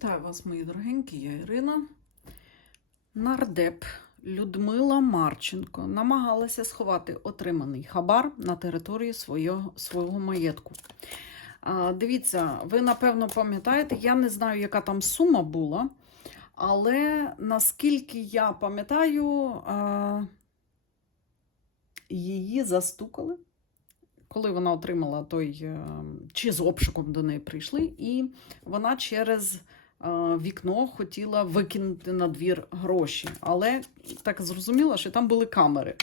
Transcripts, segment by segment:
Вітаю вас, мої дорогенькі, я Ірина. Нардеп Людмила Марченко намагалася сховати отриманий хабар на території свого, свого маєтку. А, дивіться, ви напевно пам'ятаєте, я не знаю, яка там сума була, але наскільки я пам'ятаю, її застукали коли вона отримала той, е, чи з обшуком до неї прийшли, і вона через вікно хотіла викинути на двір гроші. Але так зрозуміла, що там були камери.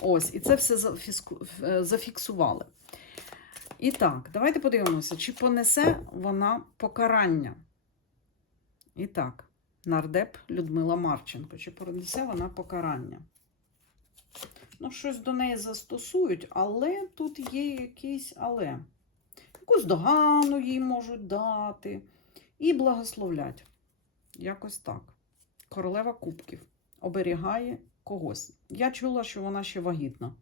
Ось, і це все е, зафіксували. І так, давайте подивимося, чи понесе вона покарання. І так, нардеп Людмила Марченко, чи понесе вона покарання? Ну, щось до неї застосують, але тут є якийсь але. Якусь догану їй можуть дати і благословлять. Якось так. Королева кубків оберігає когось. Я чула, що вона ще вагітна.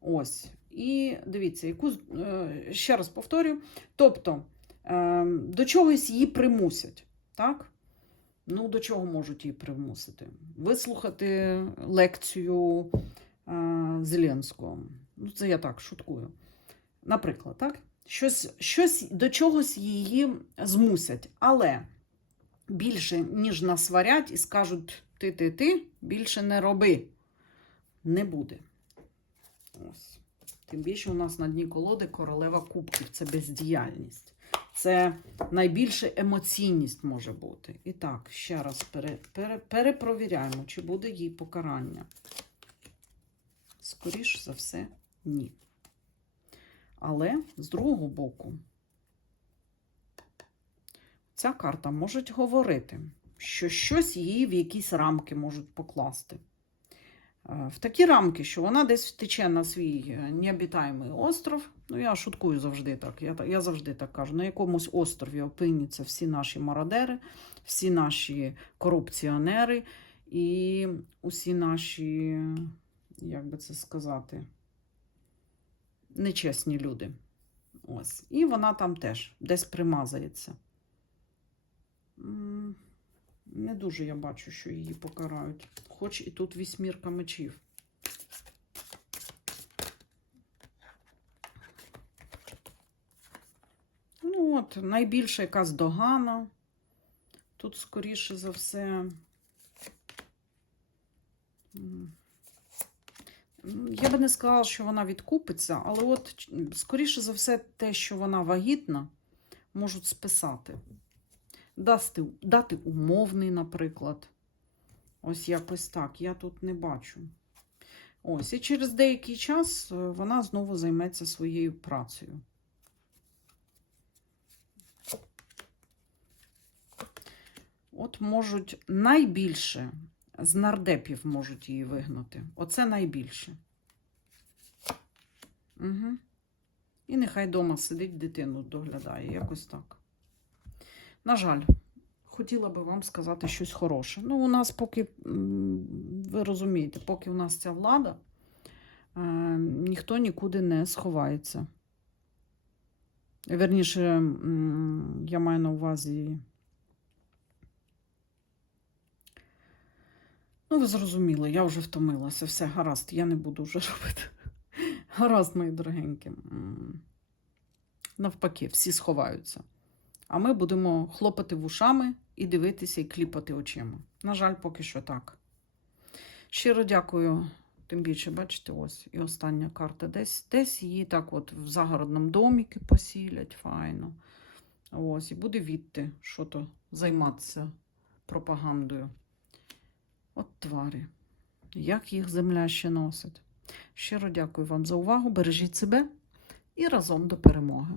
Ось. І дивіться, яку, е, ще раз повторю. Тобто, е, до чогось її примусять. Так? Ну, до чого можуть її примусити? Вислухати лекцію е, Зеленського. Ну, це я так шуткую. Наприклад, так? Щось, щось до чогось її змусять, але більше, ніж насварять і скажуть ти-ти-ти, більше не роби. Не буде. Ось. Тим більше у нас на дні колоди королева кубків це бездіяльність. Це найбільше емоційність може бути. І так, ще раз пере, пере, перепровіряємо, чи буде їй покарання. Скоріш за все, ні. Але з другого боку, ця карта може говорити, що щось її в якісь рамки можуть покласти. Е, В такі рамки, що вона десь втече на свій е, необітаємий остров. Ну, я шуткую завжди так. Я, я завжди так кажу. На якомусь острові опиняться всі наші мародери, всі наші корупціонери і усі наші, як би це сказати, нечесні люди. Ось. І вона там теж десь примазається. Не дуже я бачу, що її покарають. Хоч і тут вісьмірка мечів. Ну от, найбільша якась догана. Тут, скоріше за все. Я би не сказала, що вона відкупиться, але от, скоріше за все, те, що вона вагітна, можуть списати. Дасти, дати умовний, наприклад. Ось якось так. Я тут не бачу. Ось, і через деякий час е, вона знову займеться своєю працею. От можуть найбільше з нардепів можуть її вигнати. Оце найбільше. Угу. І нехай дома сидить, дитину доглядає. Якось так. На жаль, хотіла би вам сказати щось хороше. Ну, у нас поки, ви розумієте, поки у нас ця влада, е, ніхто нікуди не сховається. Верніше, я маю на увазі. Ну, ви зрозуміли, я вже втомилася. Все, гаразд, я не буду вже робити. Гаразд, мої дорогенькі. Навпаки, всі сховаються. А ми будемо хлопати вушами і дивитися і кліпати очима. На жаль, поки що так. Щиро дякую. Тим більше, бачите, ось і остання карта. Десь, десь її так от в загородному доміки посілять, файно. Ось, і буде відти, що то займатися пропагандою. От тварі. Як їх земля ще носить. Щиро дякую вам за увагу. Бережіть себе і разом до перемоги.